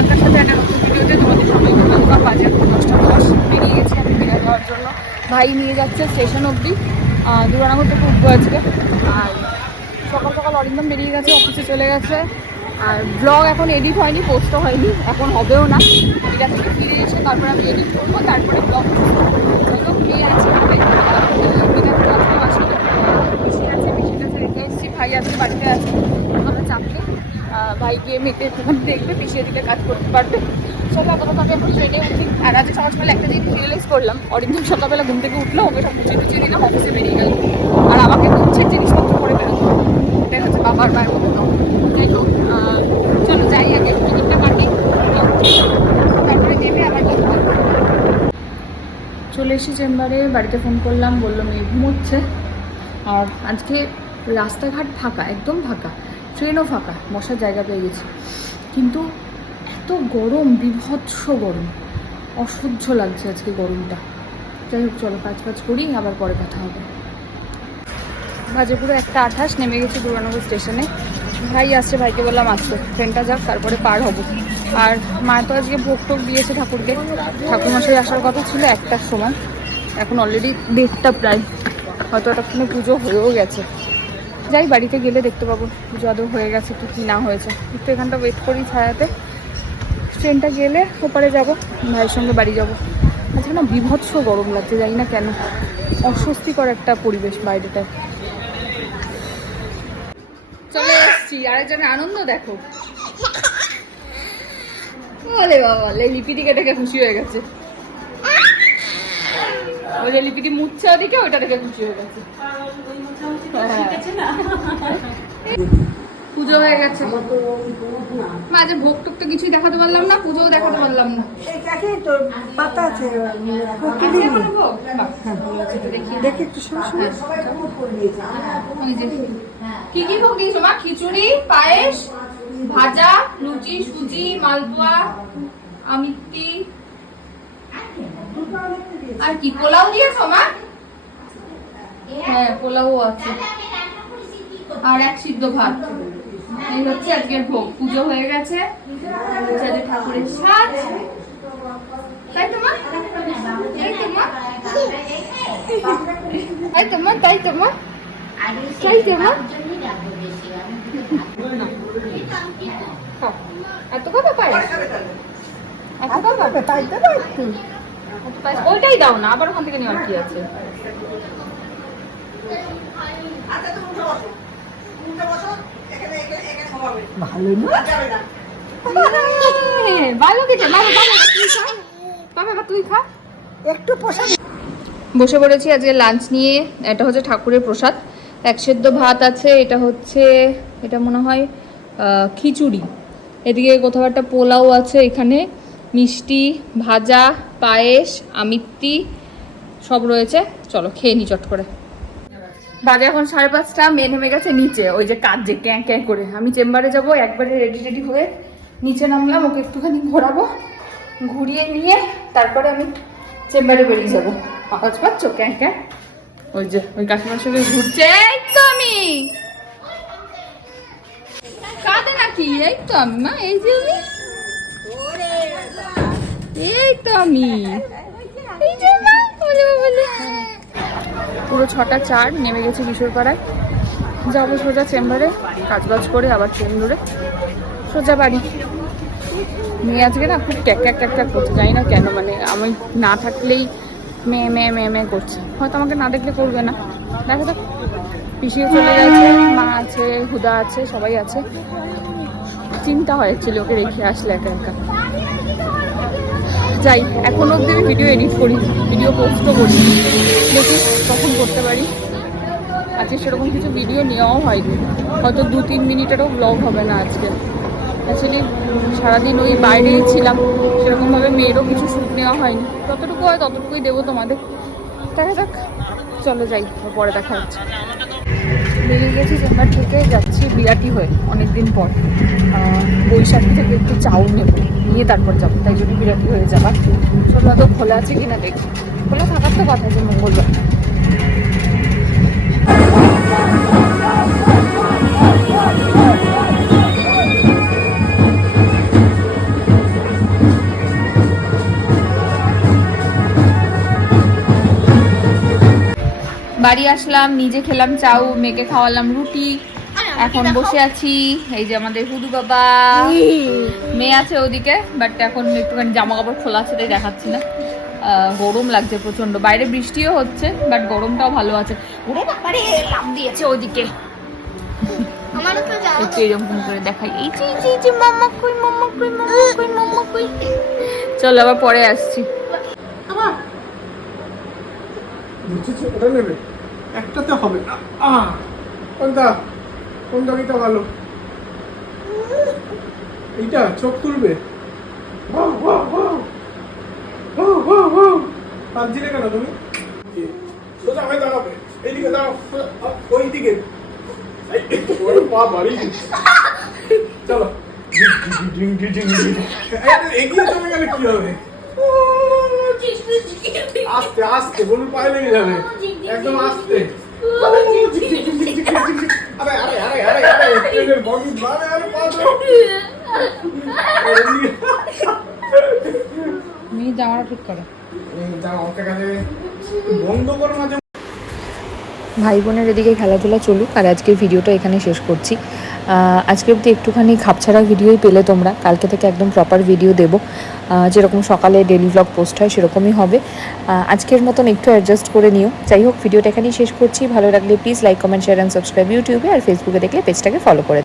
প্রিয়াঙ্কার সাথে ভিডিওতে তোমাদের সবাইকে ওয়েলকাম বাজে এখন দশটা দশ বেরিয়ে গেছি আমি বেরিয়ে যাওয়ার জন্য। ভাই নিয়ে যাচ্ছে স্টেশন অবধি দুরানগর থেকে উঠবো আজকে। আর সকাল সকাল অরিন্দম বেরিয়ে গেছে, অফিসে চলে গেছে। আর ব্লগ এখন এডিট হয়নি পোস্টও হয়নি, এখন হবেও না। এটা থেকে ফিরে এসে তারপরে আমি এডিট করব, তারপরে ব্লগ মেয়ে আছে। ভাই আছে বাড়িতে আছে আমরা চাপলে। ভাই গিয়ে মেয়েকে একটুখানি দেখবে পিসি এদিকে কাজ করতে পারবে। চলো আপাতত আমি এখন ট্রেনে উঠি। আর আজকে সকালবেলা একটা জিনিস রিয়েলাইজ করলাম, অরিন্দম সকালবেলা ঘুম থেকে উঠল, ওকে সব মুছে টুচিয়ে দিলাম অফিসে বেরিয়ে গেল। আর আমাকে হচ্ছে জিনিসপত্র করে হবে। এটাই হচ্ছে বাবার মায়ের মতো যাই হোক চলো যাই আগে টিকিটটা কাটি আবার চলে এসেছি চেম্বারে বাড়িতে ফোন করলাম, বলল মেয়ে ঘুমোচ্ছে। আর আজকে রাস্তাঘাট ফাঁকা, একদম ফাঁকা। ট্রেনও ফাঁকা, বসার জায়গা পেয়ে গেছি। কিন্তু এত গরম, বিভৎস গরম। অসহ্য লাগছে আজকে গরমটা। যাই হোক, চলো কাজ কাজ করি, আবার পরে কথা হবে। বাজে পুরো একটা আঠাশ, নেমে গেছি দুর্গানগর স্টেশনে। ভাই আসছে, ভাইকে বললাম আসতে ট্রেনটা যাক, তারপরে পার হব। আর মা তো আজকে ভোগ টোক দিয়েছে ঠাকুরকে। ঠাকুরমশাই আসার কথা ছিল একটার সময়। এখন অলরেডি দেড়টা প্রায়। হয়তো এতক্ষণে পুজো হয়েও গেছে। যাই, বাড়িতে গেলে দেখতে পাবো পুজো হয়ে গেছে কি কি না হয়েছে। একটু এখানটা ওয়েট করি ছায়াতে। ট্রেনটা গেলে ওপারে যাব, ভাইয়ের সঙ্গে বাড়ি যাব। আজকে না বিভৎস গরম লাগছে, জানি না কেন। অস্বস্তিকর একটা পরিবেশ বাইরেটায়। চলে এসছি, আরেকজনের আনন্দ দেখো। বলে বাবা লিপিটিকে দেখে খুশি হয়ে গেছে। ওই যে লিপিটি মুচ্ছে ওদিকে ওইটা দেখে খুশি হয়ে গেছে হ্যাঁ। পুজো হয়ে গেছে মাঝে ভোগ টুক তো কিছুই দেখাতে পারলাম না, পুজোও দেখাতে পারলাম না পাতা আছে দেখি। একটু। কি কি ভোগ দিয়েছ মা খিচুড়ি, পায়েস, ভাজা, লুচি, সুজি, মালপোয়া, আমিত্তি আর কি, পোলাও দিয়েছ, মা? হ্যাঁ পোলাও আছে। আর এক সিদ্ধ ভাত। এই হচ্ছে আজকের ভোগ। পুজো হয়ে গেছে। ঠাকুরের সাজ। তাই তো, মা? তাই তো, মা? তাই তো, মা? তাই তো, মা? মা? এত কথা পাই এত কথা তাই তো ওইটাই দাও না আবার ওখান থেকে নেওয়ার কি আছে? ভালো না? ভালো কিছু বাবা বাবা তুই খা বাবা তুই খা। একটু পোষা বসে পড়েছি আজকে লাঞ্চ নিয়ে। এটা হচ্ছে ঠাকুরের প্রসাদ। এক সেদ্ধ ভাত আছে এটা হচ্ছে এটা মনে হয় খিচুড়ি। এদিকে কোথাও একটা পোলাও আছে এখানে। মিষ্টি, ভাজা, পায়েস, আমিত্তি, সব রয়েছে। চলো, খেয়ে নি চট করে। বাজে এখন সাড়ে পাঁচটা, মেয়ে নেমে গেছে নিচে। ওই যে কাজ যে ক্যাঁ ক্যাঁ করে। আমি চেম্বারে যাব, একবারে রেডি রেডি হয়ে নিচে নামলাম, ওকে একটুখানি ঘোরাবো। ঘুরিয়ে নিয়ে তারপরে আমি চেম্বারে বেরিয়ে যাব। আওয়াজ পাচ্ছ? ক্যাঁ ক্যাঁ? ওই যে, ওই কাকিমার সঙ্গে ঘুরছে। আমি! কাঁদে নাকি? এই তো আমি, মা, এই যে আমি। এই তো আমি। পুরো ছটা চার নেমে গেছে কিশোরপাড়ায়। যাব সোজা চেম্বারে কাজ বাজ করে আবার ট্রেন ধরে। সোজা বাড়ি। মেয়ে আজকে না খুব ক্যাক ক্যাক করতে জানি না কেন মানে আমি না থাকলেই মেয়ে মেয়ে মেয়ে মেয়ে করছে। হয়তো আমাকে না দেখলে করবে না। দেখা যাক পিছিয়ে চলে গেছে, মা আছে, হুদা আছে, সবাই আছে। চিন্তা হয় অ্যাকচুয়ালি ওকে রেখে আসলে একা একা। যাই, এখন অব্দি আমি ভিডিও এডিট করি ভিডিও পোস্টও করি। দেখি কখন করতে পারি। আজকে সেরকম কিছু ভিডিও নেওয়াও হয়নি। হয়তো দু তিন মিনিটেরও ব্লগ হবে না আজকে। অ্যাকচুয়ালি সারাদিন ওই বাইরেই ছিলাম। সেরকমভাবে মেয়েরও কিছু শ্যুট নেওয়া হয়নি। যতটুকু হয় ততটুকুই দেবো তোমাদের। দেখা যাক, চলো যাই, পরে দেখা হচ্ছে। বেরিয়ে গেছি চেম্বার থেকে যাচ্ছি বিরাটি হয়ে অনেকদিন পর। বৈশাখী থেকে একটু চাউ নেব, নিয়ে তারপর যাব। তাই জন্য বিরাটি হয়ে যাবার তো খোলা আছে কিনা দেখি। খোলা থাকার তো কথা আছে মঙ্গলবার। বাড়ি আসলাম নিজে খেলাম চাউ মেয়েকে খাওয়ালাম রুটি। এখন বসে আছি এই যে আমাদের হুদু বাবা। মেয়ে আছে ওদিকে বাট এখন একটুখানি জামা কাপড় খোলা আছে তাই দেখাচ্ছি না। গরম লাগছে প্রচণ্ড বাইরে বৃষ্টিও হচ্ছে বাট গরমটাও ভালো আছে। ওরে বাবারে লাভ দিয়েছে ওদিকে। আমারও তো যাওয়া একটু এরকম করে দেখাই। এই যে এই যে, মাম্মা কই মাম্মা কই মাম্মা কই মাম্মা কই। চলো আবার পরে আসছি। ওটা নেবে? একটাতে হবে। না আহ কোনটা? কোন ভালো এইটা চোখ তুলবে। কাঁদছিলে কেন তুমি? সোজা হয়ে দাঁড়াবে। এইদিকে দাঁড়াও ওই দিকে পা বাড়ি এগিয়ে চলে গেলে কি হবে? আস্তে আস্তে বলুন পায়ে লেগে যাবে। একদম আস্তে আরে আরে আরে আরে আরে ট্রেনের বগি আরে আরে পা মেয়ে জামাটা ঠিক করে। এই দাও, ওকে কাছে বন্ধ কর মাঝে ভাই বোনের এদিকে খেলাধুলা চলুক আর আজকের ভিডিওটা এখানে শেষ করছি। আজকে অব্দি একটুখানি খাপছাড়া ভিডিওই পেলে তোমরা। কালকে থেকে একদম প্রপার ভিডিও দেবো। যেরকম সকালে ডেলি ব্লগ পোস্ট হয়, সেরকমই হবে। আজকের মতন একটু অ্যাডজাস্ট করে নিও। যাই হোক ভিডিওটা এখানেই শেষ করছি। ভালো লাগলে please like comment share and subscribe ইউটিউবে আর ফেসবুকে দেখলে পেজটাকে ফলো করে